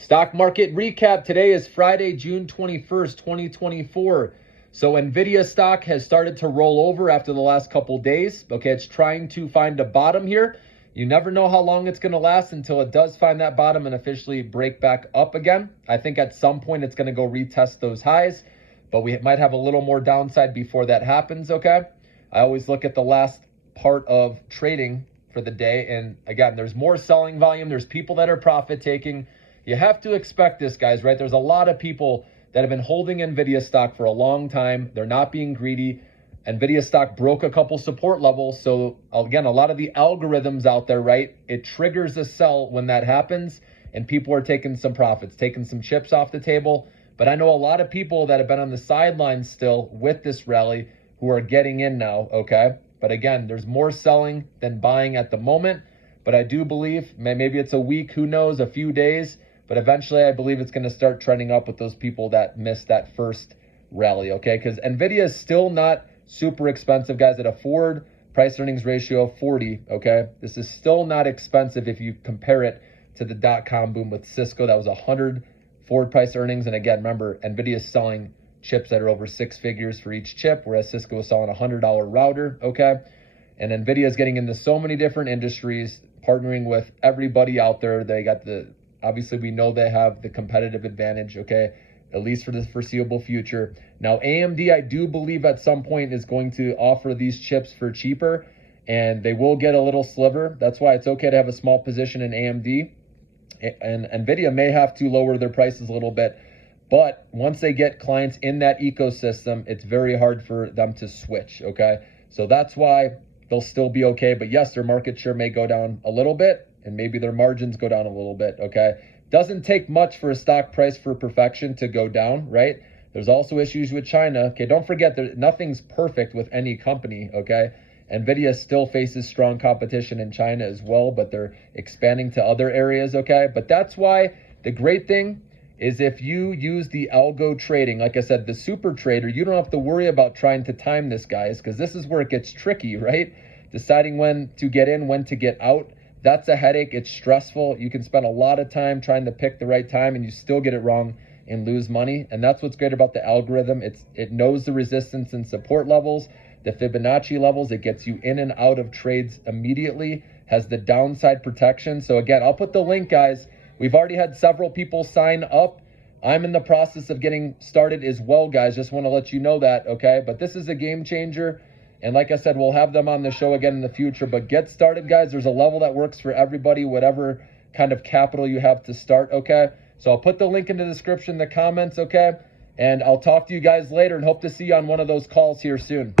Stock market recap. Today is Friday, June 21st, 2024. So NVDA stock has started to roll over after the last couple days. Okay, it's trying to find a bottom here. You never know how long it's going to last until it does find that bottom and officially break back up again. I think at some point it's going to go retest those highs, but we might have a little more downside before that happens, okay? I always look at the last part of trading for the day, and again, there's more selling volume. There's people that are profit taking. You have to expect this, guys, right? There's a lot of people that have been holding NVIDIA stock for a long time. They're not being greedy. NVIDIA stock broke a couple support levels. So again, a lot of the algorithms out there, right? It triggers a sell when that happens, and people are taking some profits, taking some chips off the table. But I know a lot of people that have been on the sidelines still with this rally who are getting in now, okay? But again, there's more selling than buying at the moment. But I do believe, maybe it's a week, who knows, a few days, but eventually I believe it's going to start trending up with those people that missed that first rally, okay? Because NVIDIA is still not super expensive, guys, at a forward price earnings ratio of 40, okay? This is still not expensive if you compare it to the dot-com boom with Cisco. That was 100 forward price earnings. And again, remember, NVIDIA is selling chips that are over 6 figures for each chip, whereas Cisco was selling a $100 router, okay? And NVIDIA is getting into so many different industries, partnering with everybody out there. They got obviously we know they have the competitive advantage, okay, at least for the foreseeable future. Now, AMD, I do believe at some point is going to offer these chips for cheaper, and they will get a little sliver. That's why it's okay to have a small position in AMD. And NVIDIA may have to lower their prices a little bit, but once they get clients in that ecosystem, it's very hard for them to switch, okay? So that's why they'll still be okay. But yes, their market share may go down a little bit, and maybe their margins go down a little bit, okay? Doesn't take much for a stock price for perfection to go down, right? There's also issues with China. Okay, don't forget, nothing's perfect with any company, okay? NVIDIA still faces strong competition in China as well, but they're expanding to other areas, okay? But that's why the great thing is if you use the algo trading, like I said, the super trader, you don't have to worry about trying to time this, guys, because this is where it gets tricky, right? Deciding when to get in, when to get out. That's a headache. It's stressful. You can spend a lot of time trying to pick the right time and you still get it wrong and lose money. And that's what's great about the algorithm. It knows the resistance and support levels, the Fibonacci levels. It gets you in and out of trades immediately, has the downside protection. So again, I'll put the link, guys. We've already had several people sign up. I'm in the process of getting started as well, guys. Just want to let you know that, okay? But this is a game changer. And like I said, we'll have them on the show again in the future. But get started, guys. There's a level that works for everybody, whatever kind of capital you have to start, okay? So I'll put the link in the description, the comments, okay? And I'll talk to you guys later and hope to see you on one of those calls here soon.